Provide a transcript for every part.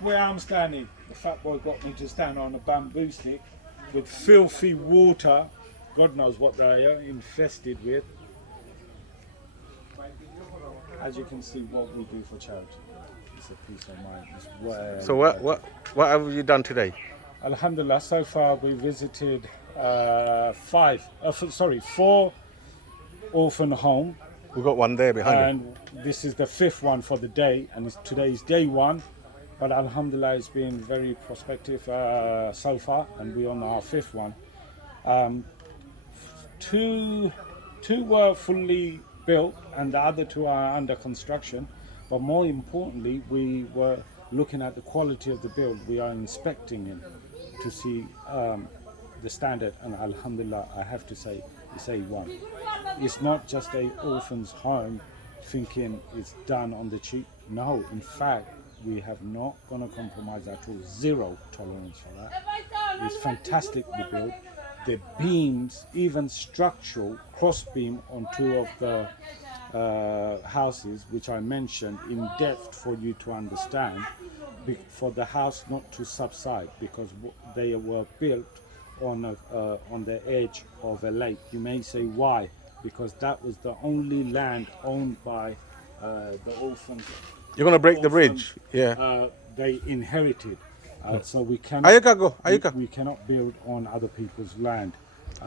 where I'm standing, the fat boy got me to stand on a bamboo stick with filthy water. God knows what they are infested with. As you can see, what we do for charity, it's a peace of mind. It's well So what have you done today? Alhamdulillah, so far we visited four Orphan Home, We've got one there behind you. and this is the fifth one for the day, and today's day one. But Alhamdulillah, it's been very prospective so far, and we're on our fifth one. Two were fully built, and the other two are under construction. But more importantly, we were looking at the quality of the build. We are inspecting it to see the standard, and Alhamdulillah, I have to say, it's A1. It's not just a orphan's home thinking it's done on the cheap. No, in fact, we have not going to compromise at all. Zero tolerance for that. It's fantastically built. The beams, even structural cross beam on two of the houses, which I mentioned in depth for you to understand, for the house not to subside, because they were built on the edge of a lake. You may say why? Because that was the only land owned by the orphans. You're going to break the bridge? Yeah. They inherited. So we Ayuka. we cannot build on other people's land.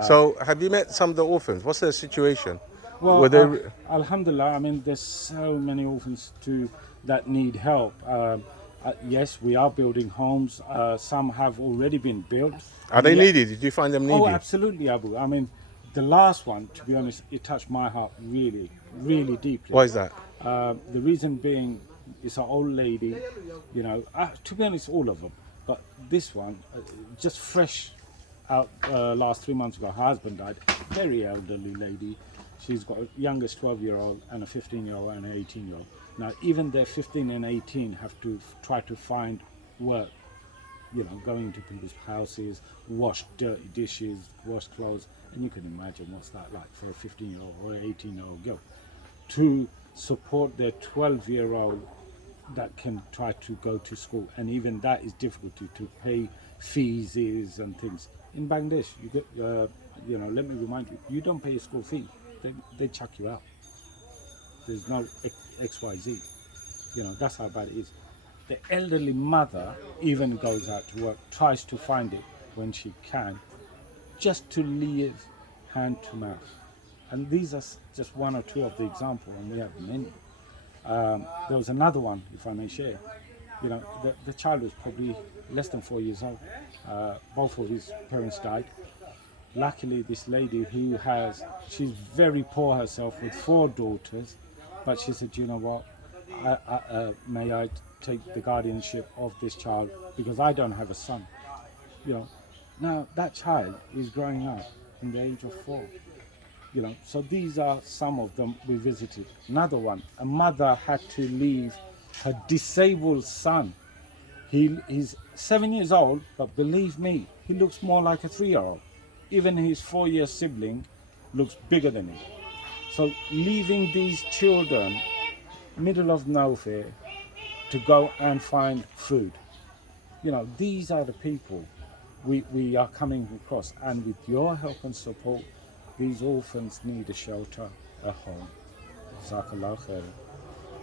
So have you met some of the orphans? What's their situation? Well, Were they... Alhamdulillah, I mean, there's so many orphans that need help. Yes, we are building homes. Some have already been built. Are they needy? Did you find them needy? Oh, absolutely, Abu. I mean, the last one, to be honest, it touched my heart really, really deeply. Why is that? The reason being, it's an old lady, you know, to be honest, all of them. But this one, just fresh out last 3 months ago, her husband died. Very elderly lady. She's got a youngest 12-year-old and a 15-year-old and an 18-year-old. Now, even their 15 and 18 have to try to find work, you know, going to people's houses, wash dirty dishes, wash clothes. And you can imagine what's that like for a 15-year-old or an 18-year-old girl. To support their 12-year-old that can try to go to school, and even that is difficult to pay fees and things. In Bangladesh, you get, you know, let me remind you, you don't pay a school fee, they chuck you out. There's no XYZ, you know, that's how bad it is. The elderly mother even goes out to work, tries to find it when she can, just to live hand to mouth. And these are just one or two of the examples, and we have many. There was another one, if I may share. You know, the child was probably less than 4 years old. Both of his parents died. Luckily, this lady she's very poor herself with 4 daughters, but she said, you know what, may I take the guardianship of this child because I don't have a son. You know, now that child is growing up in the age of 4. You know, so these are some of them we visited. Another one, a mother had to leave her disabled son. He's 7 years old, but believe me, he looks more like a 3-year-old. Even his 4-year sibling looks bigger than him. So leaving these children middle of nowhere to go and find food. You know, these are the people we are coming across, and with your help and support, these orphans need a shelter, a home. Jazakallah khair.